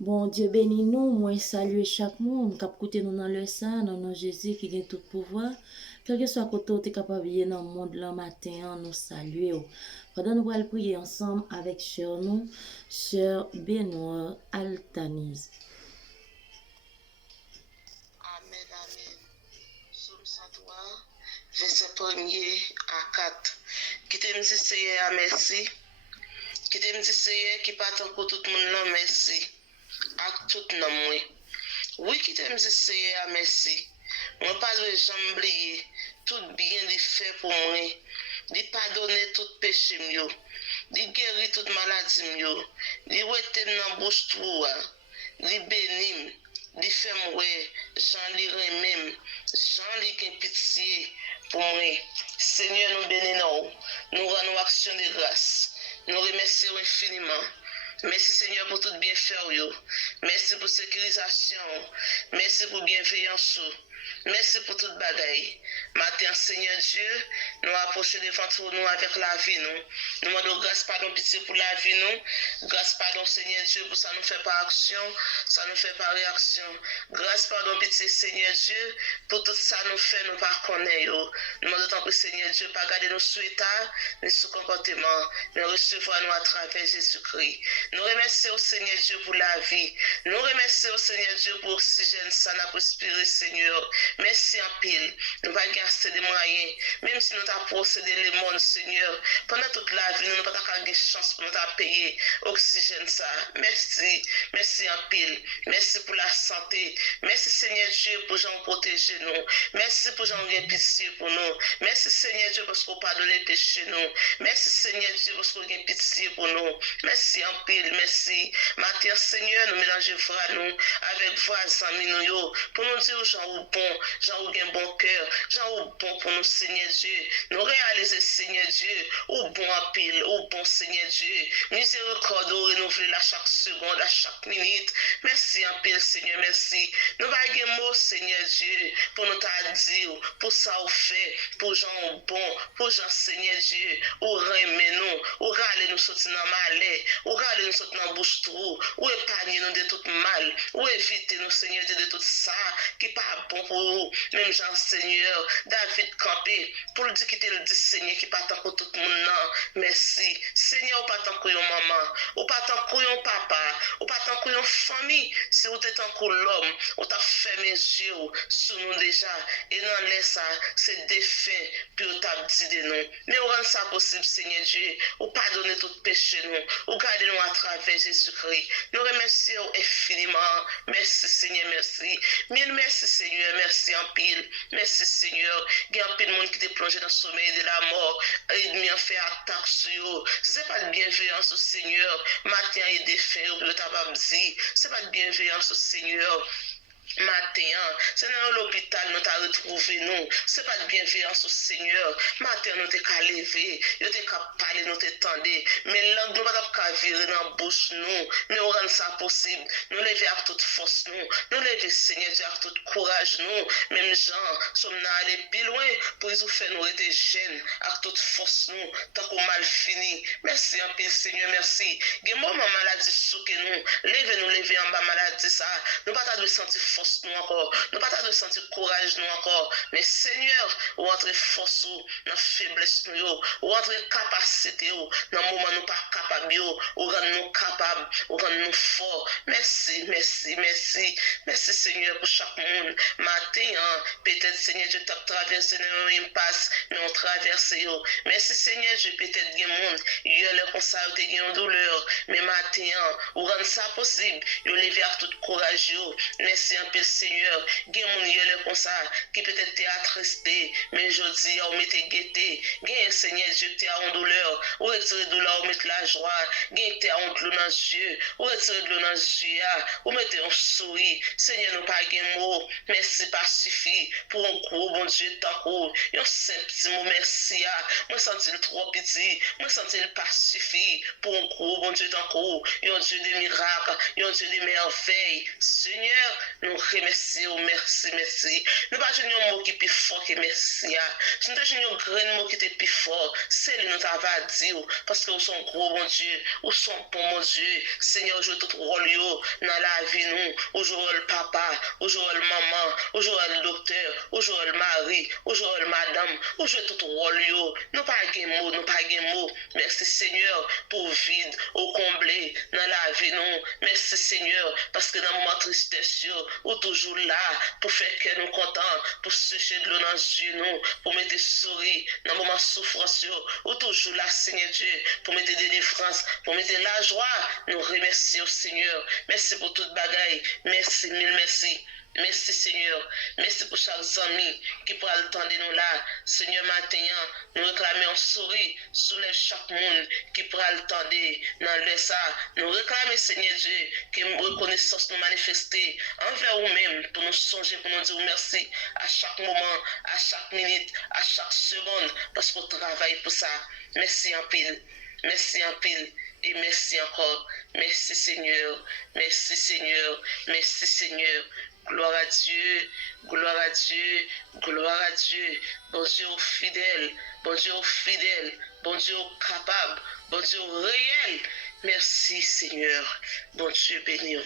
Bon Dieu bénis nous, moi saluer chaque monde, cap côté nous dans le sang, dans le nom de Jésus qui a tout pouvoir. Quel que soit côté où tu es capable de dans le monde le matin, nous saluer. Pendant nous allons prier ensemble avec cher nous, cher Benoît Altanise. Amen, amen. Somme 103, verset 1er à 4. Qui te me dit Seigneur, merci. Qui te me dit Seigneur, qui part pour tout le monde, merci. À tout le monde. Oui, qui te me dit Seigneur, merci. Moi, pas de jamais oublier tout bien de fait pour moi. De pardonner tout péché mieux. De guérir toute maladie mieux. De retenir dans bouche toi. De bénir. De faire mourir. Jean li remem. Jean li gen pitié pour moi. Seigneur, nous bénissons. Nous rendons action de grâce. Nous remercions infiniment. Merci Seigneur pour tout bienfait. Merci pour sécurisation. Merci pour bienveillance. Merci pour toute bagaille. Matin, Seigneur Dieu, nous approchons devant nous avec la vie. Nous demandons grâce, pardon, pitié pour la vie. Grâce, pardon, Seigneur Dieu, pour ça nous fait par action, ça nous fait par réaction. Grâce, pardon, pitié, Seigneur Dieu, pour tout ça nous fait, nous par connaître. Nous demandons tant que Seigneur Dieu, pas garder nos sous état, ni sous comportement, mais recevoir nous à travers Jésus-Christ. Nous remercions au Seigneur Dieu pour la vie. Nous remercions au Seigneur Dieu pour l'oxygène, ça n'a pas respirer, Seigneur. Merci en pile. Nous va gaster des moyens. Même si nous avons procédé le monde, Seigneur, pendant toute la vie, nous n'avons pas de chance pour nous payer oxygène ça. Merci. Merci en pile. Merci pour la santé. Merci Seigneur Dieu pour Jean protéger nous. Merci pour Jean bien pitié pour nous. Merci Seigneur Dieu parce qu'on pardonne les péchés nous. Merci Seigneur Dieu parce qu'on a pitié pour nous. Merci en pile. Merci. Matin Seigneur, nous mélangeons nous avec voisins nous pour nous dire Jean ou bon, Jean ou bien bon cœur, Jean ou bon pour nous Seigneur Dieu. Nous réaliser Seigneur Dieu, ou bon en pile, ou bon Seigneur Dieu. Miséricorde renouveler à chaque seconde, à chaque minute. Merci en pile Seigneur, merci. Nous avons mot Seigneur Dieu pour nous dire, pour ça ou fait, pour Jean ou bon, pour Jean Seigneur Dieu, ou remet nous, ou râler nous sortir dans malais, ou râler nous sortir dans bouche trou, ou épargner nous de tout mal, ou éviter nous Seigneur Dieu de tout ça qui pas bon pour nous. Même Jean Seigneur, David campé, pour le dire qu'il te le dit Seigneur qui pas tant pour tout le monde. Merci. Seigneur, ou pas tant pour yon maman, ou pas tant pour yon papa, ou pas tant pour yon famille, si vous êtes tant pour l'homme, ou t'a fermé les yeux sur nous déjà, et non laisse ça, c'est défait, puis ou t'a dit de nous. Mais on rend ça possible, Seigneur Dieu, ou pardonner tout péché nous, ou garder nous à travers Jésus-Christ. Nous remercions infiniment. Merci Seigneur, merci. Mille merci Seigneur, merci en pile. Merci Seigneur. Il y a un peu de monde qui est plongé dans le sommeil de la mort. Et il m'a fait attaque sur eux. Ce n'est pas de bienveillance au Seigneur. Matin et défait, ou le tabac. Ce n'est pas de bienveillance au Seigneur. Matin, c'est dans l'hôpital nous t'as retrouvé nous. C'est pas de bienveillance au Seigneur. Matin nous t'es qu'à lever, nous t'es qu'à parler, nous t'es tendé. Mais langue nous pas qu'à virer dans la bouche nous. Mais on rend ça possible. Nous lever avec toute force nous. Nous lever Seigneur Dieu avec tout courage nous. Même gens sommes allés plus loin pour nous faire nous être jeunes avec toute force nous. Tant qu'on mal fini. Merci un peu Seigneur, merci. Gen moment maladie sous que nous. Lever en bas maladie ça. Nous pas de sentir force nous encore. Nous pas de sentir courage nous encore. Mais Seigneur, ou entre force ou dans faiblesse nous, ou entre capacité ou dans moment nous pas capable ou rend nous capable, ou rend nous fort. Merci, merci, merci. Merci Seigneur pour chaque monde. Matin, peut-être Seigneur Dieu t'a traversé dans une impasse, mais on traverse yo. Merci Seigneur Dieu, peut-être des monde, il y a le constat de une douleur, mais matin, ou rend ça possible, yo lever avec tout courage yo. Merci un peu Seigneur, gen moun yele comme ça qui peut-être t'es attristé, mais je dis on mette gaieté, gen Seigneur Dieu t'es en douleur, ou retirer douleur, ou mettre la joie, gen t'es en douleur dans les yeux, ou retirer douleur dans les yeux, ou mettre un sourire. Seigneur nous pas gen mot, merci pas suffit pour un gros bon Dieu tant qu'on, un simple petit mot merci moi senti le trop petit, moi senti le pas suffit pour un gros bon Dieu tant qu'on, un Dieu de miracles, un Dieu de merveilles. Seigneur, nous remercions, merci. Nous pas jouer un mot qui est plus fort que merci. Si nous jouer un grand mot qui est plus fort, c'est lui nous va dire parce que nous sommes gros bon Dieu, nous sommes bon mon Dieu. Seigneur, je tout rôle dans la vie nous, au jour le papa, au jour le maman, au jour le docteur, au jour le mari, au jour le madame, au jour tout rôle nous pas gain mot. Merci Seigneur pour vide au comblé dans la vie nous. Merci Seigneur parce que dans le moment de tristesse, ou toujours là pour faire que nous contents, pour sécher de l'eau dans les yeux nous, pour mettre sourire dans le moment de souffrance, ou toujours là Seigneur Dieu, pour mettre délivrance, pour mettre la joie. Nous remercions Seigneur. Merci pour toute bagaille. Merci, mille merci. Merci Seigneur. Merci pour chaque ami qui prend le temps de nous là. Seigneur, maintenant, nous réclamons un sourire, soulève chaque monde qui prend le temps de dans le ça. Nous réclamons Seigneur Dieu, que reconnaissance nous manifester envers nous-mêmes pour nous songer, pour nous dire merci à chaque moment, à chaque minute, à chaque seconde, parce qu'on travaille pour ça. Merci en pile. Merci en pile. Et merci encore. Merci Seigneur. Merci Seigneur. Merci Seigneur. Gloire à Dieu, gloire à Dieu, gloire à Dieu. Bon Dieu fidèle, bon Dieu fidèle, bon Dieu capable, bon Dieu réel. Merci Seigneur. Bon Dieu béni.